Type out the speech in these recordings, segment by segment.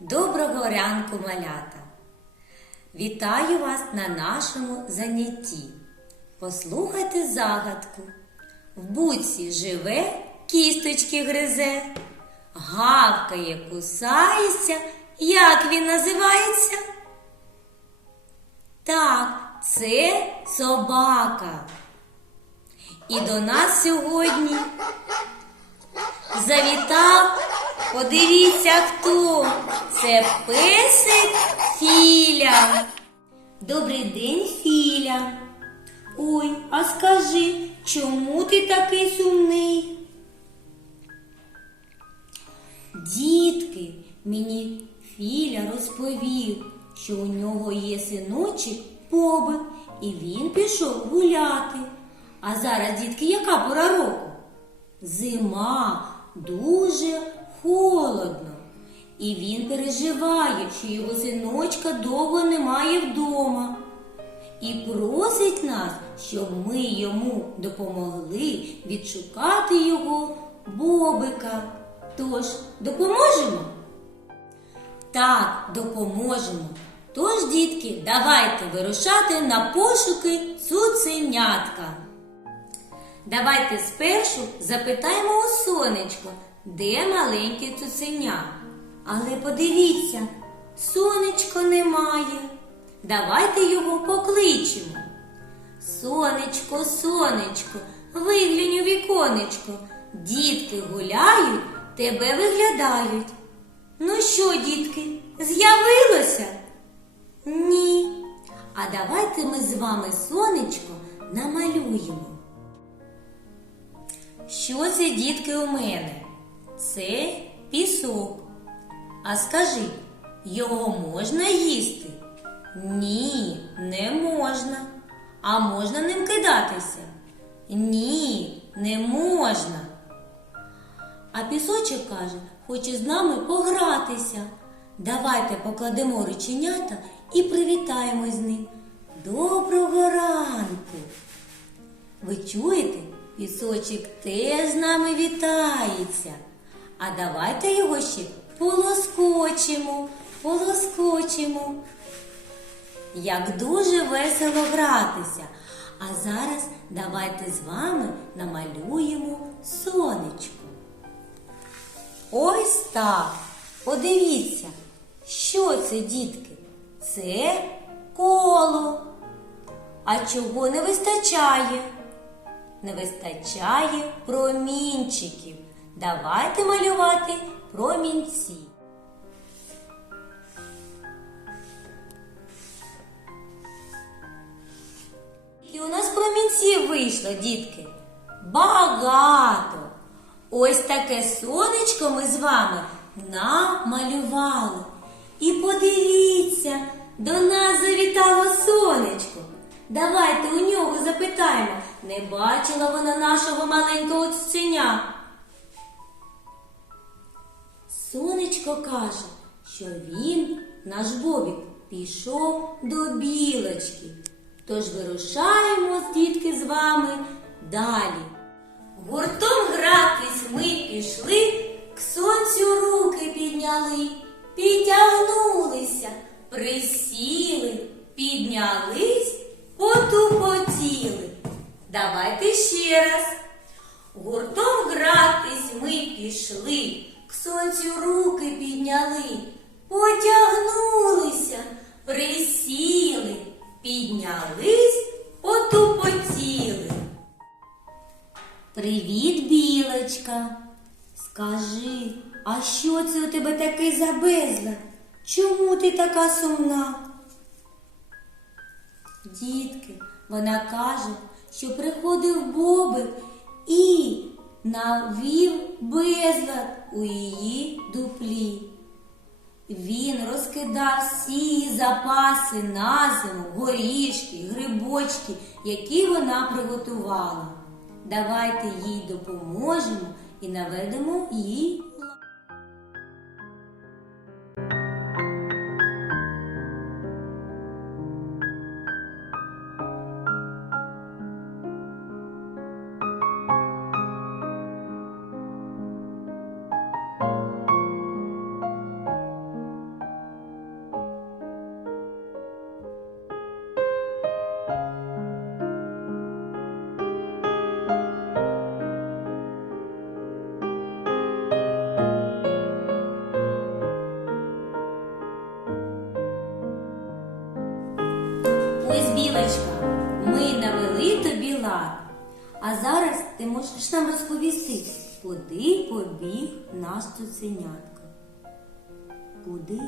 Доброго ранку, малята! Вітаю вас на нашому занятті. Послухайте загадку. В буці живе, кісточки гризе, гавкає, кусається. Як він називається? Так, це собака. І до нас сьогодні завітав. Подивіться, хто це песик Філя. Добрий день, Філя. Ой, а скажи, чому ти такий сумний? Дітки, мені Філя розповів, що у нього є синочок Бобик, і він пішов гуляти. А зараз, дітки, яка пора року? Зима дуже холодно. І він переживає, що його синочка довго немає вдома. І просить нас, щоб ми йому допомогли відшукати його бобика. Тож, допоможемо? Так, допоможемо. Тож, дітки, давайте вирушати на пошуки цуценятка. Давайте спершу запитаємо у сонечко, де маленьке цуценя. Але подивіться, сонечко немає. Давайте його покличемо. Сонечко, сонечко, виглянь у віконечко. Дітки гуляють, тебе виглядають. Ну що, дітки, з'явилося? Ні. А давайте ми з вами сонечко намалюємо. Що це, дітки, у мене? Це пісок. А скажи, його можна їсти? Ні, не можна. А можна ним кидатися? Ні, не можна. А пісочок каже, хоче з нами погратися. Давайте покладемо рученята і привітаємо з ним. Доброго ранку! Ви чуєте? Пісочок теж з нами вітається. А давайте його ще полоскочимо, полоскочимо. Як дуже весело гратися. А зараз давайте з вами намалюємо сонечко. Ось так. Подивіться, що це, дітки? Це коло. А чого не вистачає? Не вистачає промінчиків. Давайте малювати промінці. І у нас промінців вийшло, дітки. Багато. Ось таке сонечко ми з вами намалювали. І подивіться, до нас завітало сонечко. Давайте у нього запитаємо, не бачила вона нашого маленького цуценя. Сонечко каже, що він, наш Бобік, пішов до білочки. Тож вирушаємо, дітки, з вами далі. Гуртом гратись ми пішли, к сонцю руки підняли, підтягнулися, присіли, піднялись, потупотіли. Давайте ще раз. Гуртом гратись ми пішли, к сонцю руки підняли, потягнулися, присіли, піднялись, потупотіли. Привіт, білочка. Скажи, а що це у тебе такий за безлад? Чому ти така сумна? Дітки, вона каже, що приходив Бобик і навів безлад у її дуплі. Він розкидав всі запаси на зиму, горішки, грибочки, які вона приготувала. Давайте їй допоможемо і наведемо їй. Лад. розповісти, куди побіг наш цуценятко. Куди?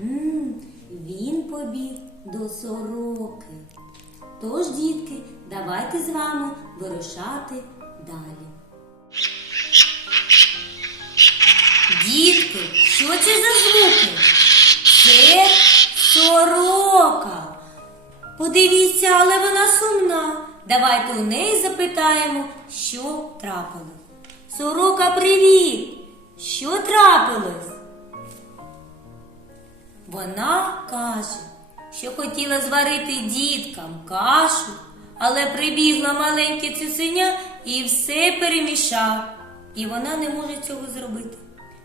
м він побіг до сороки. Тож, дітки, давайте з вами вирушати далі. Дітки, що це за звуки? Це сорока. Подивіться, але вона сумна. Давайте у неї запитаємо, що трапилось. Сорока, привіт! Що трапилось? Вона каже, що хотіла зварити діткам кашу, але прибігла маленьке цуценя і все перемішав. І вона не може цього зробити.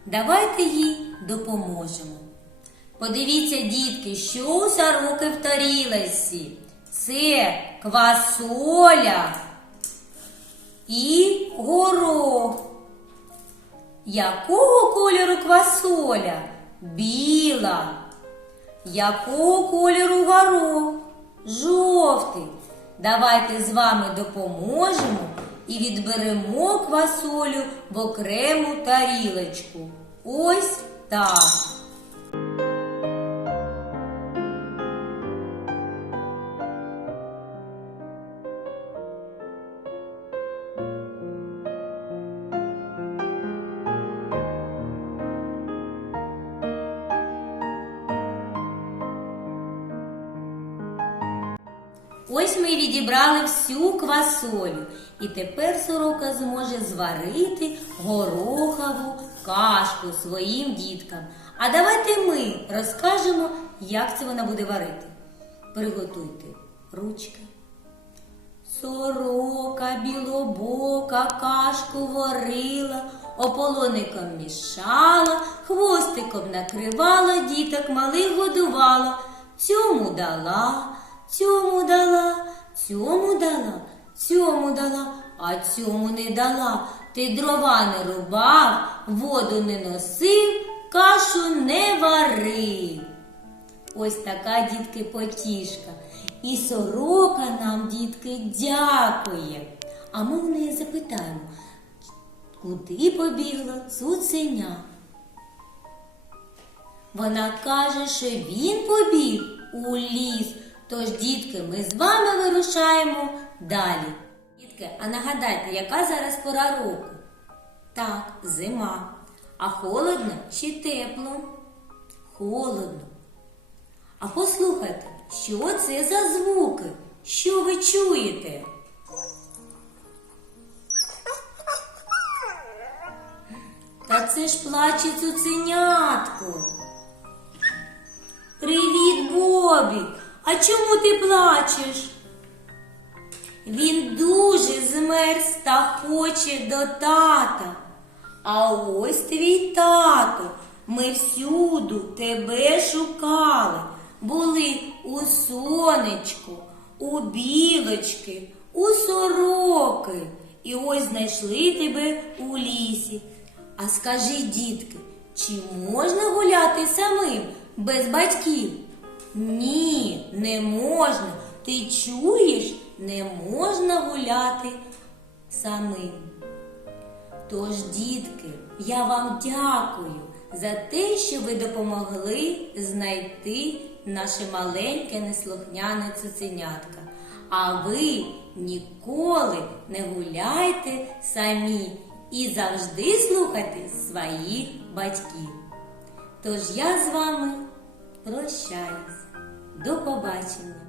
Давайте їй допоможемо. Подивіться, дітки, що у сороки в тарілці. Це квасоля і горох. Якого кольору квасоля? Біла. Якого кольору горох? Жовтий. Давайте з вами допоможемо і відберемо квасолю в окрему тарілочку. Ось так. Ось ми відібрали всю квасолю, і тепер сорока зможе зварити горохову кашку своїм діткам. А давайте ми розкажемо, як це вона буде варити. Приготуйте ручки. Сорока білобока кашку варила, ополоником мішала, хвостиком накривала, діток малих годувала, цьому дала, цьому дала, цьому дала, цьому дала, а цьому не дала. Ти дрова не рубав, воду не носив, кашу не варив. Ось така, дітки, потішка. І сорока нам, дітки, дякує. А ми в неї запитаємо, куди побігла цуценя? Вона каже, що він побіг у ліс. Тож, дітки, ми з вами вирушаємо далі. Дітки, а нагадайте, яка зараз пора року? Так, зима. А холодно чи тепло? Холодно. А послухайте, що це за звуки? Що ви чуєте? Та це ж плаче цуценятко. Привіт, Бобі! А чому ти плачеш? Він дуже змерз та хоче до тата. А ось твій тато. Ми всюду тебе шукали. Були у сонечку, у білочки, у сороки. І ось знайшли тебе у лісі. А скажи, дітки, чи можна гуляти самим без батьків? Ні, не можна. Ти чуєш, не можна гуляти самим. Тож, дітки, я вам дякую за те, що ви допомогли знайти наше маленьке неслухняне цуценятка. А ви ніколи не гуляйте самі і завжди слухайте своїх батьків. Тож я з вами прощаюсь. До побачення!